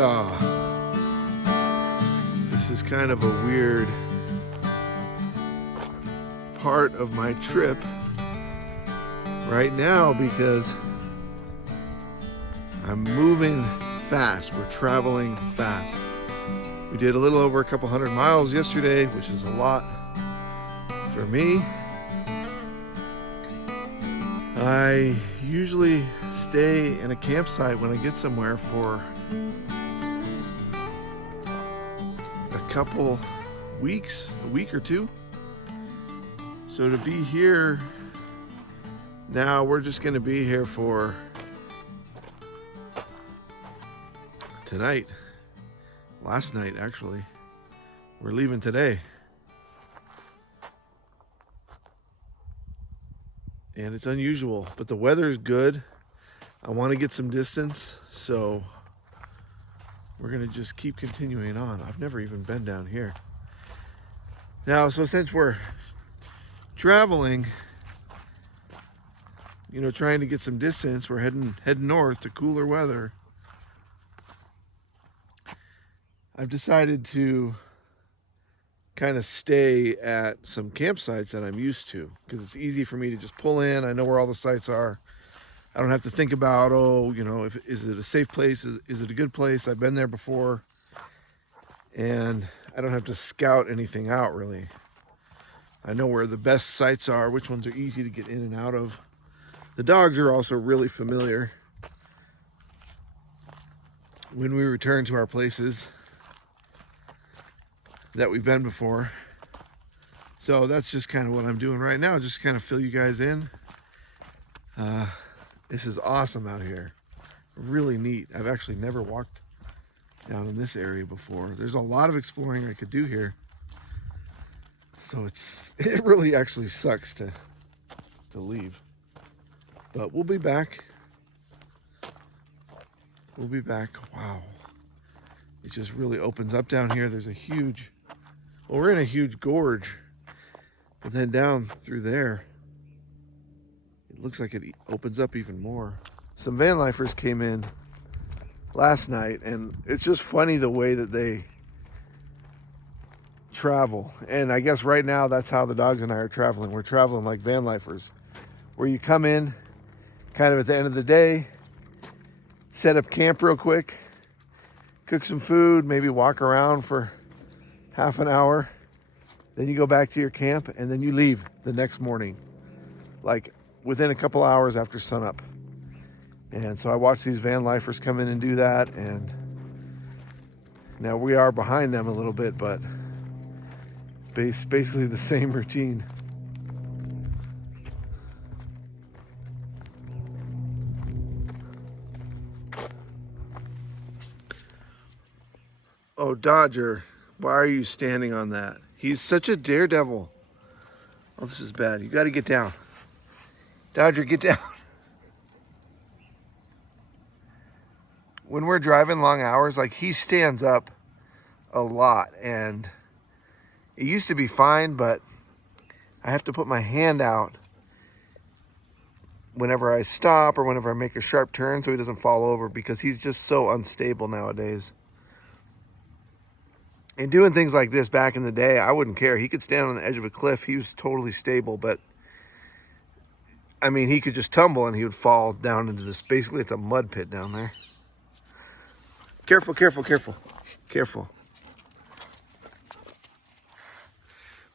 Utah. This is kind of a weird part of my trip right now because I'm moving fast. We're traveling fast. We did a little over a couple hundred miles yesterday, which is a lot for me. I usually stay in a campsite when I get somewhere for a couple weeks, a week or two. So to be here now, we're just going to be here for tonight. Last night, actually. We're leaving today. And it's unusual, but the weather is good. I want to get some distance, so we're going to just keep continuing on. I've never even been down here. Now, so since we're traveling, you know, trying to get some distance, we're heading north to cooler weather. I've decided to kind of stay at some campsites that I'm used to because it's easy for me to just pull in. I know where all the sites are. I don't have to think about, oh, you know, is it a safe place? Is it a good place? I've been there before. And I don't have to scout anything out, really. I know where the best sites are, which ones are easy to get in and out of. The dogs are also really familiar when we return to our places that we've been before. So that's just kind of what I'm doing right now, just kind of fill you guys in. This is awesome out here, really neat. I've actually never walked down in this area before. There's a lot of exploring I could do here. So it really actually sucks to leave, but we'll be back. We'll be back. Wow. It just really opens up down here. There's a huge, well, we're in a huge gorge, but then down through there, it looks like it opens up even more. Some van lifers came in last night, and it's just funny the way that they travel. And I guess right now that's how the dogs and I are traveling. We're traveling like van lifers, where you come in kind of at the end of the day, set up camp real quick, cook some food, maybe walk around for half an hour. Then you go back to your camp and then you leave the next morning, like within a couple hours after sunup. And so I watch these van lifers come in and do that. And now we are behind them a little bit, but basically the same routine. Oh, Dodger, why are you standing on that? He's such a daredevil. Oh, this is bad. You got to get down. Dodger, get down. When we're driving long hours, like, he stands up a lot, and it used to be fine, but I have to put my hand out whenever I stop or whenever I make a sharp turn so he doesn't fall over, because he's just so unstable nowadays. And doing things like this back in the day, I wouldn't care. He could stand on the edge of a cliff. He was totally stable, but I mean, he could just tumble and he would fall down into this. Basically, it's a mud pit down there. Careful, careful, careful, careful.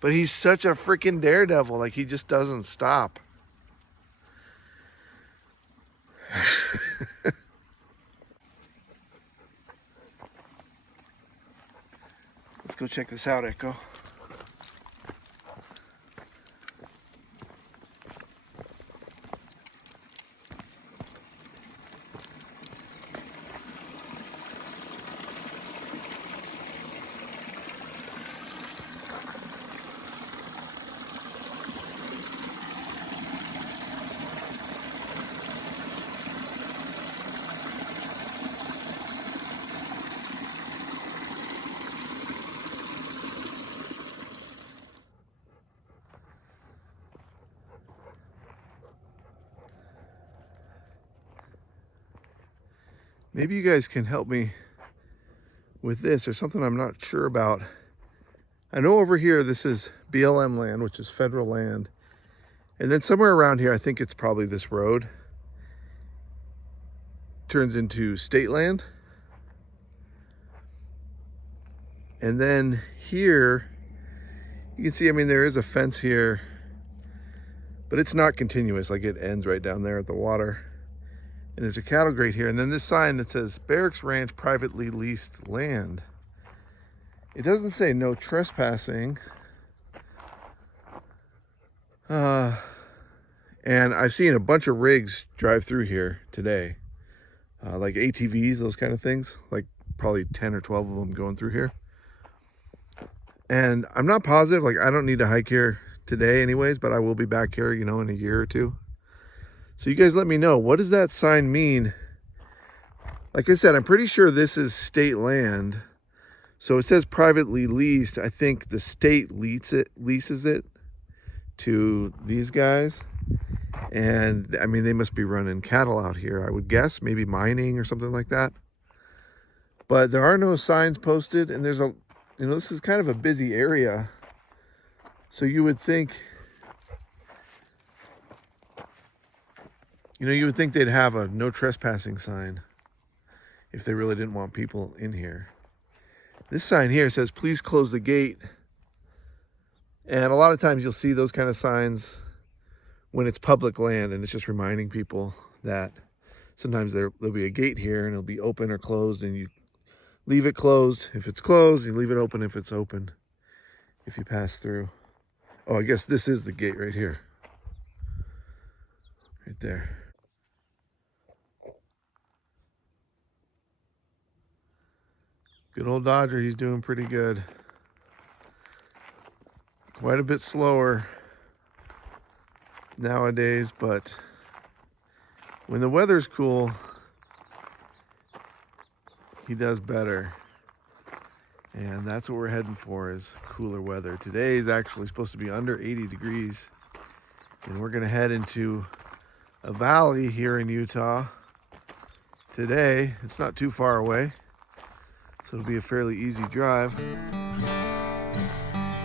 But he's such a freaking daredevil. Like, he just doesn't stop. Let's go check this out, Echo. Maybe you guys can help me with this. There's something I'm not sure about. I know over here this is BLM land, which is federal land. And then somewhere around here, I think it's probably this road, turns into state land. And then here, you can see, I mean, there is a fence here, but it's not continuous. Like, it ends right down there at the water. And there's a cattle grate here. And then this sign that says Barracks Ranch privately leased land. It doesn't say no trespassing. And I've seen a bunch of rigs drive through here today. Like ATVs, those kind of things. Like probably 10 or 12 of them going through here. And I'm not positive, like I don't need to hike here today anyways, but I will be back here, you know, in a year or two. So you guys let me know, what does that sign mean? Like I said, I'm pretty sure this is state land. So it says privately leased. I think the state leases it to these guys. And I mean, they must be running cattle out here, I would guess, maybe mining or something like that. But there are no signs posted, and there's you know, this is kind of a busy area. So you would think, you know, you would think they'd have a no trespassing sign if they really didn't want people in here. This sign here says, please close the gate. And a lot of times you'll see those kind of signs when it's public land, and it's just reminding people that sometimes there'll be a gate here and it'll be open or closed, and you leave it closed if it's closed, you leave it open if it's open, if you pass through. Oh, I guess this is the gate right here. Right there. Good old Dodger, he's doing pretty good. Quite a bit slower nowadays, but when the weather's cool, he does better. And that's what we're heading for, is cooler weather. Today is actually supposed to be under 80 degrees. And we're gonna head into a valley here in Utah today. It's not too far away, so it'll be a fairly easy drive.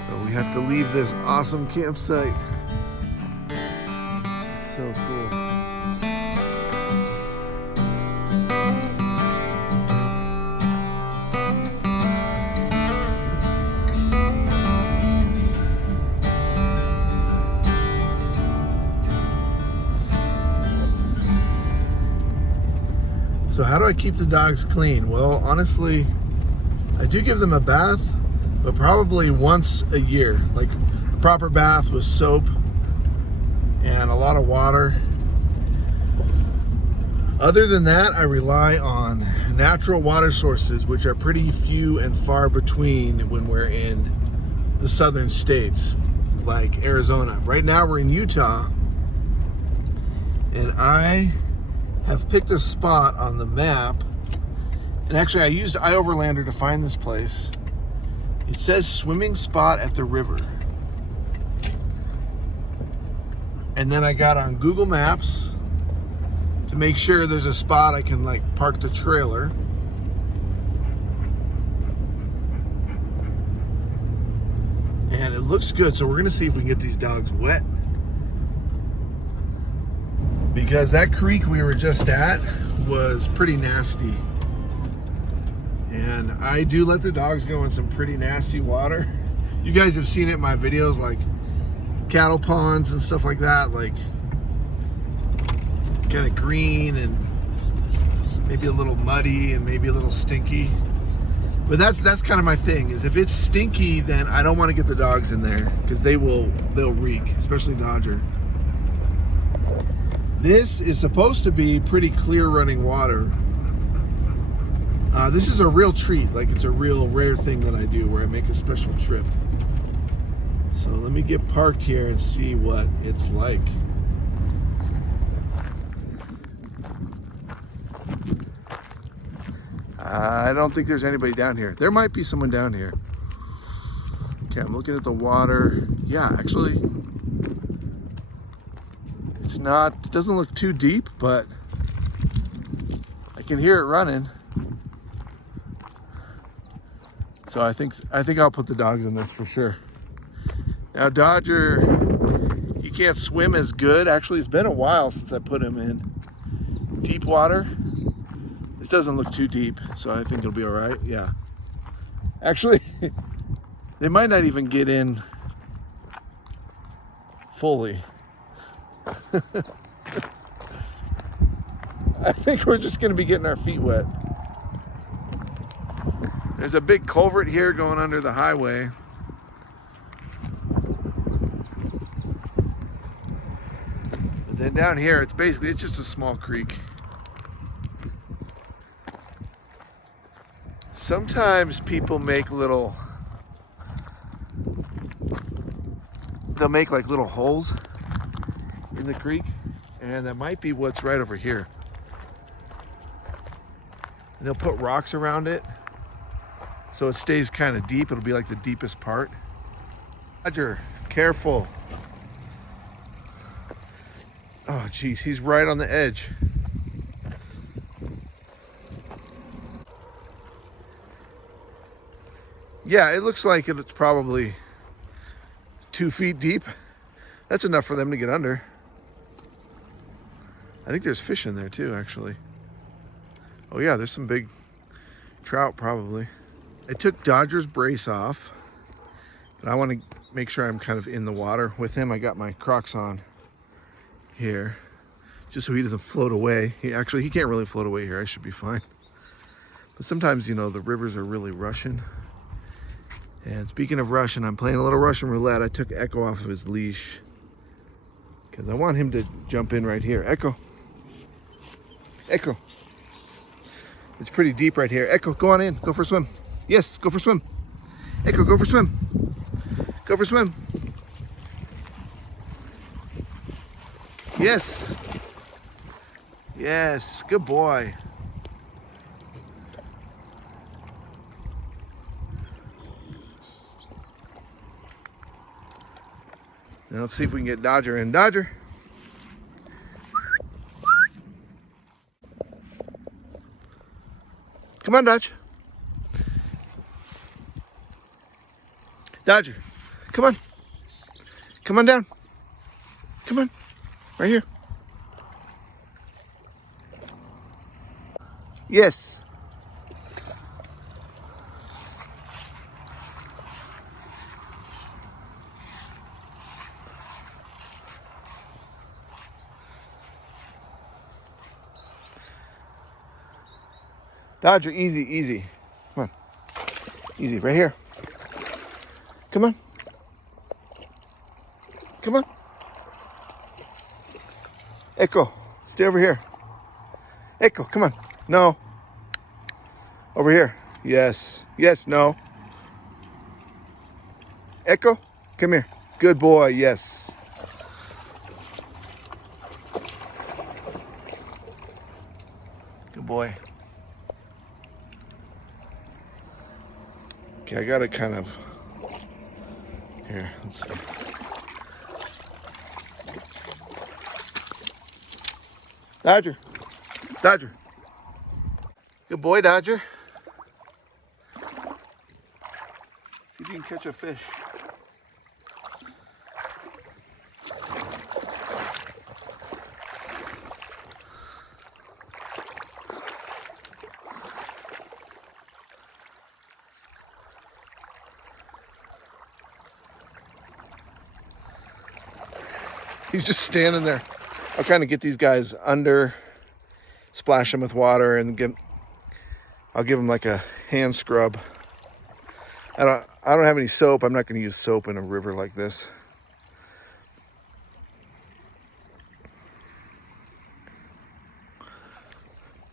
But we have to leave this awesome campsite. It's so cool. So how do I keep the dogs clean? Well, honestly, I do give them a bath, but probably once a year. Like a proper bath with soap and a lot of water. Other than that, I rely on natural water sources, which are pretty few and far between when we're in the southern states, like Arizona. Right now we're in Utah, and I have picked a spot on the map, and actually I used iOverlander to find this place. It says swimming spot at the river, and then I got on Google Maps to make sure there's a spot I can like park the trailer. And it looks good, so we're gonna see if we can get these dogs wet, because that creek we were just at was pretty nasty. And I do let the dogs go in some pretty nasty water. You guys have seen it in my videos, like cattle ponds and stuff like that, like kind of green and maybe a little muddy and maybe a little stinky. But that's kind of my thing, is if it's stinky, then I don't want to get the dogs in there, because they'll reek, especially Dodger. This is supposed to be pretty clear running water. This is a real treat, like it's a real rare thing that I do, where I make a special trip. So let me get parked here and see what it's like. I don't think there's anybody down here. There might be someone down here. Okay, I'm looking at the water. Yeah, actually, it doesn't look too deep, but I can hear it running. So I think I'll put the dogs in this for sure. Now Dodger, he can't swim as good. Actually, it's been a while since I put him in deep water. This doesn't look too deep, so I think it'll be all right. Yeah. Actually, they might not even get in fully. I think we're just gonna be getting our feet wet. There's a big culvert here going under the highway. But then down here, it's just a small creek. Sometimes people make they'll make like little holes in the creek, and that might be what's right over here. And they'll put rocks around it so it stays kind of deep. It'll be like the deepest part. Roger, careful. Oh geez, he's right on the edge. Yeah, it looks like it's probably 2 feet deep. That's enough for them to get under. I think there's fish in there too, actually. Oh yeah, there's some big trout probably. I took Dodger's brace off, but I want to make sure I'm kind of in the water with him. I got my Crocs on here, just so he doesn't float away. He can't really float away here. I should be fine. But sometimes, you know, the rivers are really rushing. And speaking of Russian, I'm playing a little Russian roulette. I took Echo off of his leash because I want him to jump in right here. Echo. Echo. It's pretty deep right here. Echo, go on in. Go for a swim. Yes, go for a swim. Echo, go for a swim. Go for a swim. Yes. Yes, good boy. Now let's see if we can get Dodger in. Dodger. Come on, Dodge. Dodger, come on. Come on down. Come on. Right here. Yes. Dodger, easy, easy. Come on. Easy, right here. Come on. Come on. Echo, stay over here. Echo, come on. No. Over here. Yes. Yes, no. Echo, come here. Good boy, yes. Good boy. Okay, I gotta kind of, here, let's see. Dodger, Dodger. Good boy, Dodger. See if you can catch a fish. He's just standing there. I'll kind of get these guys under, splash them with water, and I'll give them like a hand scrub. I don't have any soap. I'm not going to use soap in a river like this.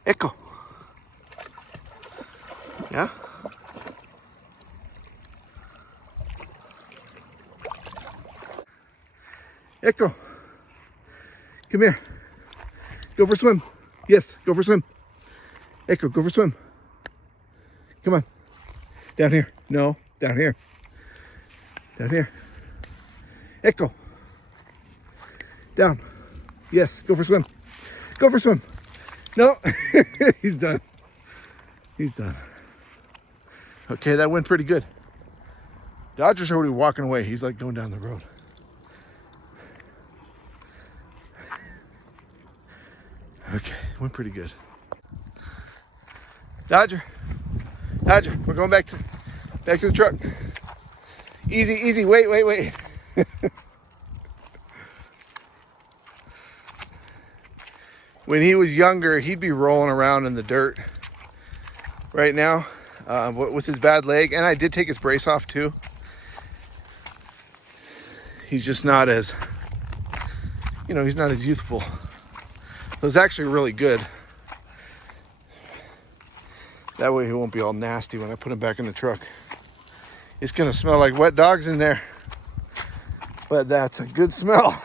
Echo. Yeah? Echo. Come here. Go for a swim. Yes, go for a swim. Echo, go for a swim. Come on. Down here. No, down here. Down here. Echo. Down. Yes, go for a swim. Go for a swim. No, he's done. He's done. Okay, that went pretty good. Dodger's already walking away. He's like going down the road. Okay, went pretty good. Dodger, we're going back to the truck. Easy, wait. When he was younger, he'd be rolling around in the dirt. Right now, with his bad leg, and I did take his brace off too. He's just not as, he's not as youthful. It was actually really good. That way he won't be all nasty when I put him back in the truck. It's gonna smell like wet dogs in there, but that's a good smell.